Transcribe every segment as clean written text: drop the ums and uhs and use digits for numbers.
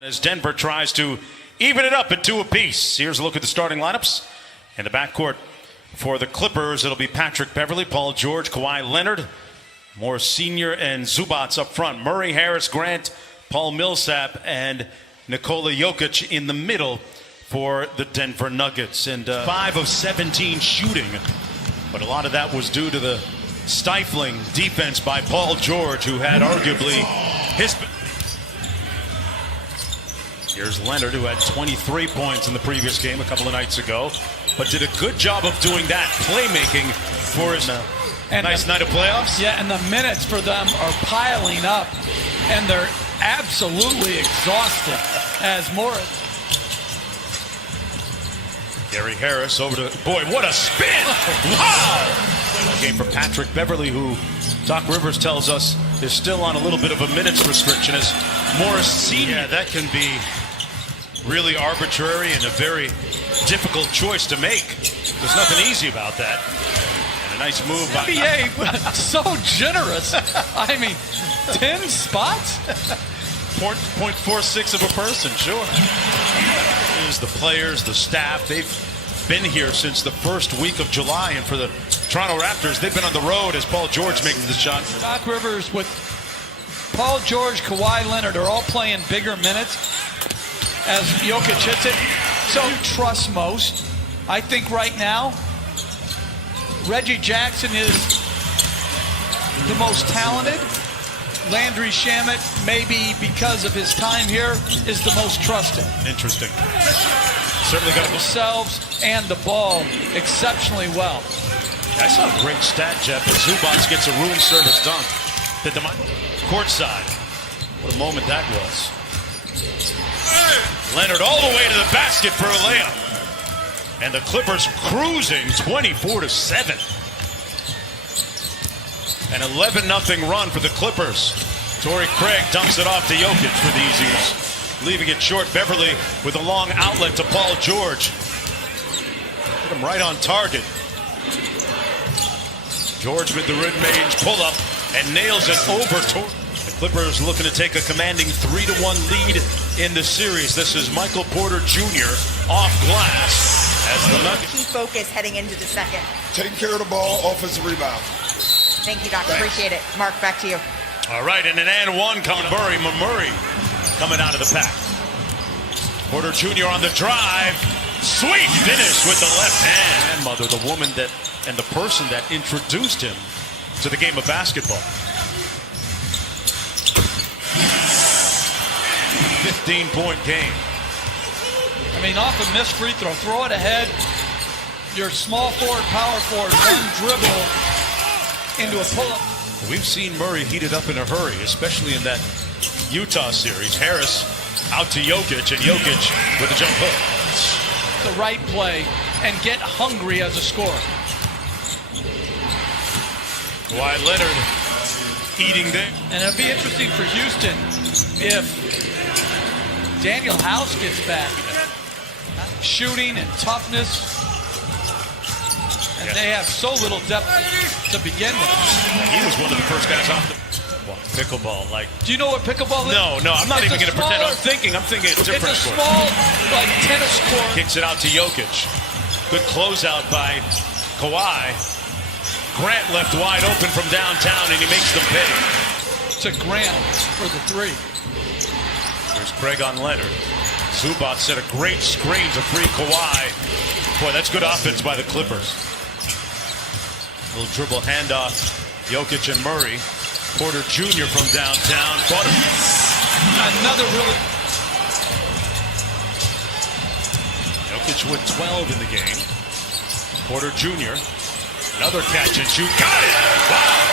As Denver tries to even it up at 2 apiece. Here's a look at the starting lineups. In the backcourt for the Clippers, it'll be Patrick Beverley, Paul George, Kawhi Leonard, Morris Sr. and Zubac up front. Murray, Harris, Grant, Paul Millsap, and Nikola Jokic in the middle for the Denver Nuggets. And 5 of 17 shooting. But a lot of that was due to the stifling defense by Paul George, who had arguably his... Here's Leonard, who had 23 points in the previous game a couple of nights ago, but did a good job of doing that, playmaking for his nice night of playoffs. Yeah, and the minutes for them are piling up, and they're absolutely exhausted as Morris. Gary Harris over to, boy, what a spin! Wow! A game for Patrick Beverley, who Doc Rivers tells us is still on a little bit of a minutes restriction as Morris Sr. Yeah, that can be really arbitrary and a very difficult choice to make. There's nothing easy about that. And a nice move by NBA, so generous. I mean, 10 spots? 0.46 of a person, sure. There's the players, the staff. They've been here since the first week of July. And for the Toronto Raptors, they've been on the road as Paul George makes the shot. Doc Rivers with Paul George, Kawhi Leonard are all playing bigger minutes as Jokic hits it. So trust most. I think right now, Reggie Jackson is the most talented. Landry Shamet, maybe because of his time here, is the most trusted. Interesting. Certainly got themselves and the ball exceptionally well. I saw a great stat, Jeff, as Zubac gets a room service dunk. Courtside. What a moment that was. Leonard all the way to the basket for a layup. And the Clippers cruising 24-7. An 11-0 run for the Clippers. Torrey Craig dumps it off to Jokic for the easy one. Leaving it short. Beverley with a long outlet to Paul George. Put him right on target. George with the mid-range pull-up and nails it over. The Clippers looking to take a commanding 3-1 lead in the series. This is Michael Porter Jr. off glass as the Nuggets. Key focus heading into the second. Taking care of the ball, offensive rebound. Thank you, Doc. Appreciate it. Mark, back to you. All right, and an and one coming. Murray coming out of the pack. Porter Jr. on the drive. Sweet finish with the left hand. Grandmother, the woman that and the person that introduced him to the game of basketball. 15-point game. I mean, off a missed free throw, throw it ahead. Your small forward, power forward, one dribble into a pull-up. We've seen Murray heated up in a hurry, especially in that Utah series. Harris out to Jokic, and Jokic with a jump hook. The right play and get hungry as a scorer. Kawhi Leonard eating there. And it'll be interesting for Houston if Daniel House gets back. Shooting and toughness. And they have so little depth to begin with. He was one of the first guys off the pickleball. Like, do you know what pickleball is? No, I'm not even going to pretend. I'm thinking it's different. It's a small, like, tennis court. Kicks it out to Jokic. Good closeout by Kawhi. Grant left wide open from downtown, and he makes them pay. To Grant for the three. There's Craig on Leonard. Zubac set a great screen to free Kawhi. Boy, that's good offense by the Clippers. Little dribble handoff. Jokic and Murray. Porter Jr. from downtown. Another really... Jokic with 12 in the game. Porter Jr. Another catch and shoot. Got it! Wow!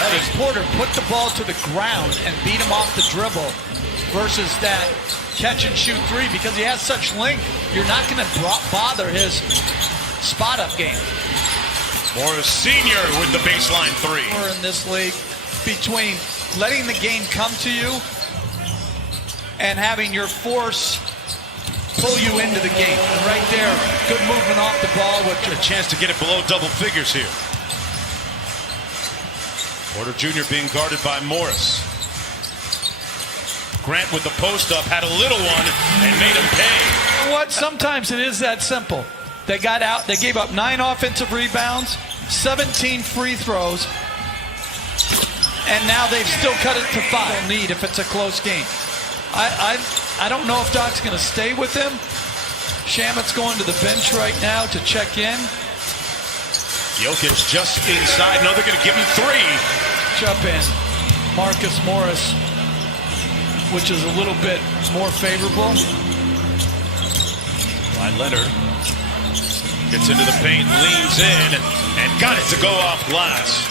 That is Porter put the ball to the ground and beat him off the dribble versus that catch and shoot three because he has such length. You're not going to bother his spot-up game. Morris Sr. with the baseline three. We're in this league between letting the game come to you and having your force pull you into the game. And right there, good movement off the ball with a chance to get it below double figures here. Porter Jr. being guarded by Morris. Grant with the post up, had a little one, and made him pay. You know what? Sometimes it is that simple. They got out, they gave up 9 offensive rebounds, 17 free throws, and now they've still cut it to 5. Need if it's a close game. I don't know if Doc's going to stay with him. Shamet's going to the bench right now to check in. Jokic just inside. No, they're going to give him 3. Jump in. Marcus Morris, which is a little bit more favorable. By Leonard. Gets into the paint, leans in, and got it to go off glass.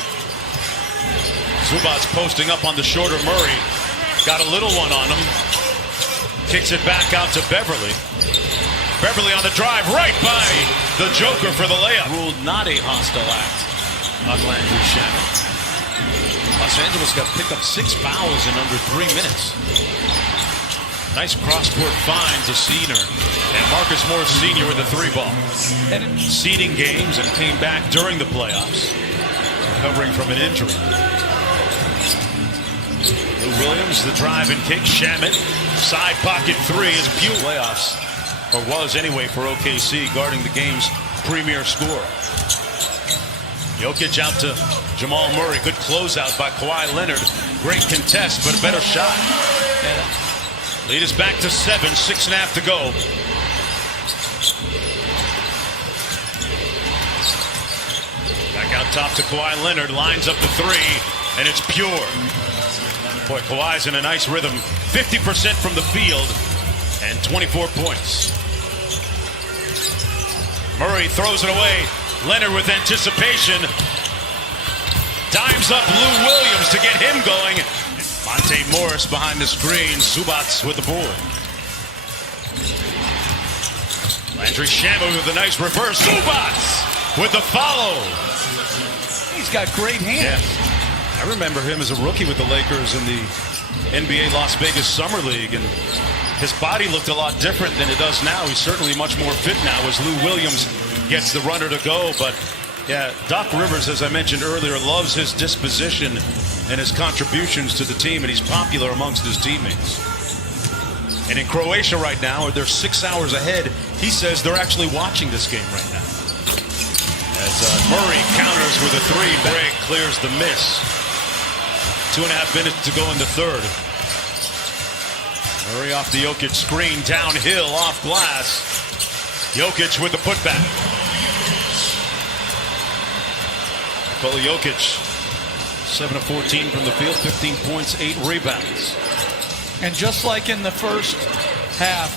Zubac's posting up on the shorter Murray. Got a little one on him. Kicks it back out to Beverly. Beverly on the drive, right by the Joker for the layup. Ruled not a hostile act on Landry Shamet. Los Angeles got picked up 6 fouls in under 3 minutes. Nice cross-court finds a senior. And Marcus Morris Sr. with the 3 ball. And seeding games and came back during the playoffs, recovering from an injury. Lou Williams, the drive and kick. Shamet, side pocket 3 is few playoffs. Or was anyway for OKC, guarding the game's premier scorer. Jokic out to Jamal Murray. Good closeout by Kawhi Leonard. Great contest, but a better shot. Lead is back to 7, 6.5 to go. Back out top to Kawhi Leonard. Lines up the 3, and it's pure. Boy, Kawhi's in a nice rhythm. 50% from the field, and 24 points. Murray throws it away. Leonard with anticipation. Dimes up Lou Williams to get him going. Monte Morris behind the screen. Zubac with the board. Landry Shamet with a nice reverse. Zubac with the follow. He's got great hands. Yeah. I remember him as a rookie with the Lakers in the NBA Las Vegas Summer League, and his body looked a lot different than it does now. He's certainly much more fit now as Lou Williams gets the runner to go. But yeah, Doc Rivers, as I mentioned earlier, loves his disposition and his contributions to the team, and he's popular amongst his teammates. And in Croatia right now, they're 6 hours ahead. He says they're actually watching this game right now. As Murray counters with a 3. Break clears the miss. 2.5 minutes to go in the third. Murray off the Jokic screen, downhill, off glass. Jokic with the putback. Nikola Jokic, 7 of 14 from the field, 15 points, 8 rebounds. And just like in the first half,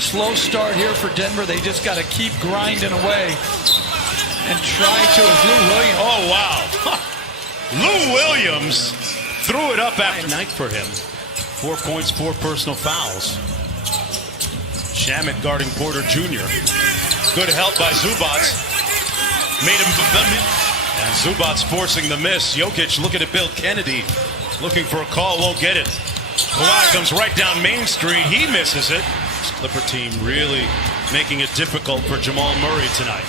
slow start here for Denver. They just got to keep grinding away and try to, as Lou Williams. Oh, wow. Lou Williams threw it up after night for him. 4 points, 4 personal fouls. Shamet guarding Porter Jr. Good help by Zubac. Made him. And Zubac forcing the miss. Jokic looking at Bill Kennedy. Looking for a call, won't get it. Kawhi comes right down Main Street. He misses it. This Clipper team really making it difficult for Jamal Murray tonight.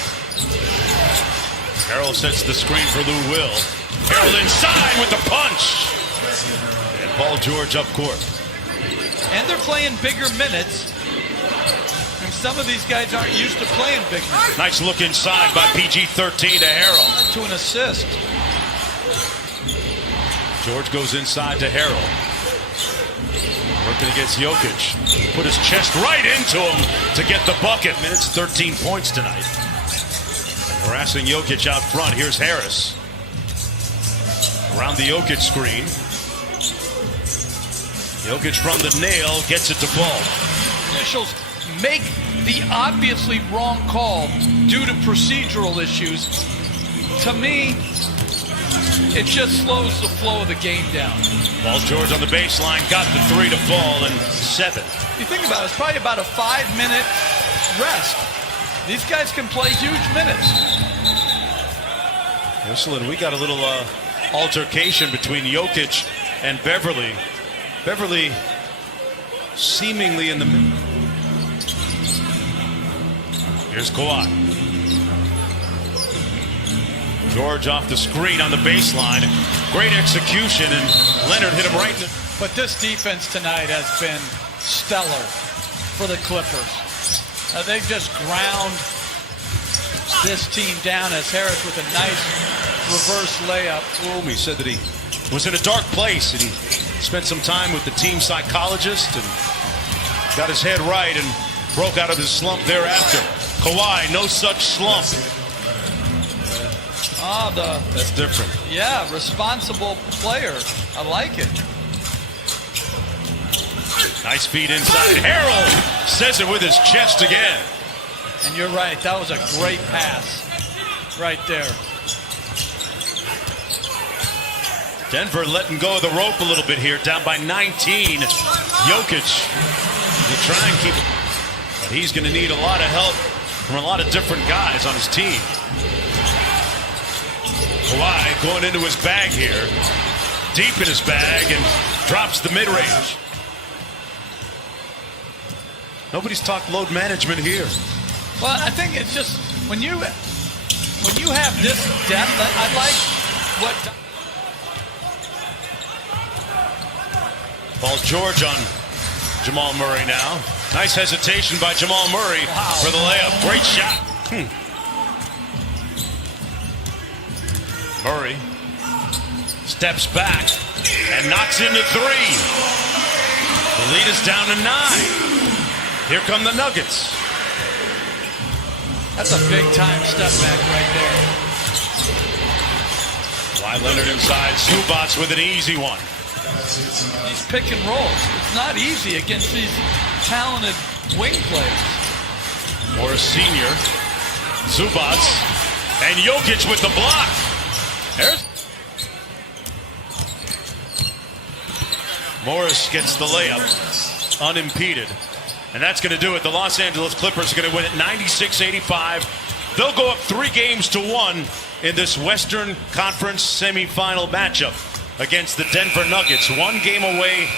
Harrell sets the screen for Lou Will. Harrell inside with the punch. And Paul George up court. And they're playing bigger minutes. And some of these guys aren't used to playing big minutes. Nice look inside by PG-13 to Harrell. To an assist. George goes inside to Harrell. Working against Jokic. Put his chest right into him to get the bucket. Minutes, 13 points tonight. Harassing Jokic out front. Here's Harris. Around the Jokic screen. Jokic from the nail gets it to Paul. Officials make the obviously wrong call due to procedural issues. To me, it just slows the flow of the game down. Paul George on the baseline, got the 3 to fall in 7. You think about it, it's probably about a 5-minute rest. These guys can play huge minutes. Listen, we got a little altercation between Jokic and Beverly. Beverly seemingly in the middle. Here's Kawhi. George off the screen on the baseline. Great execution, and Leonard hit him right in the... But this defense tonight has been stellar for the Clippers. They've just ground this team down as Harris with a nice reverse layup. He said that he was in a dark place and he spent some time with the team psychologist and got his head right and broke out of his slump thereafter. Kawhi, no such slump. That's different. Yeah, responsible player. I like it. Nice feed inside. Harrell says it with his chest again. And you're right. That was a great pass right there. Denver letting go of the rope a little bit here, down by 19. Jokic will try and keep it, but he's going to need a lot of help from a lot of different guys on his team. Kawhi going into his bag here, deep in his bag, and drops the mid-range. Nobody's talked load management here. Well, I think it's just when you have this depth, I like what Paul George on Jamal Murray now. Nice hesitation by Jamal Murray for the layup. Great shot. Murray steps back and knocks into three. The lead is down to 9. Here come the Nuggets. That's a big-time step back right there. Kawhi Leonard inside. Zubats with an easy one. These pick and rolls. It's not easy against these talented wing players. Morris Sr. Zubats. And Jokic with the block. There's Morris gets the layup unimpeded. And that's going to do it. The Los Angeles Clippers are going to win it 96-85. They'll go up 3-1 in this Western Conference semifinal matchup against the Denver Nuggets. 1 game away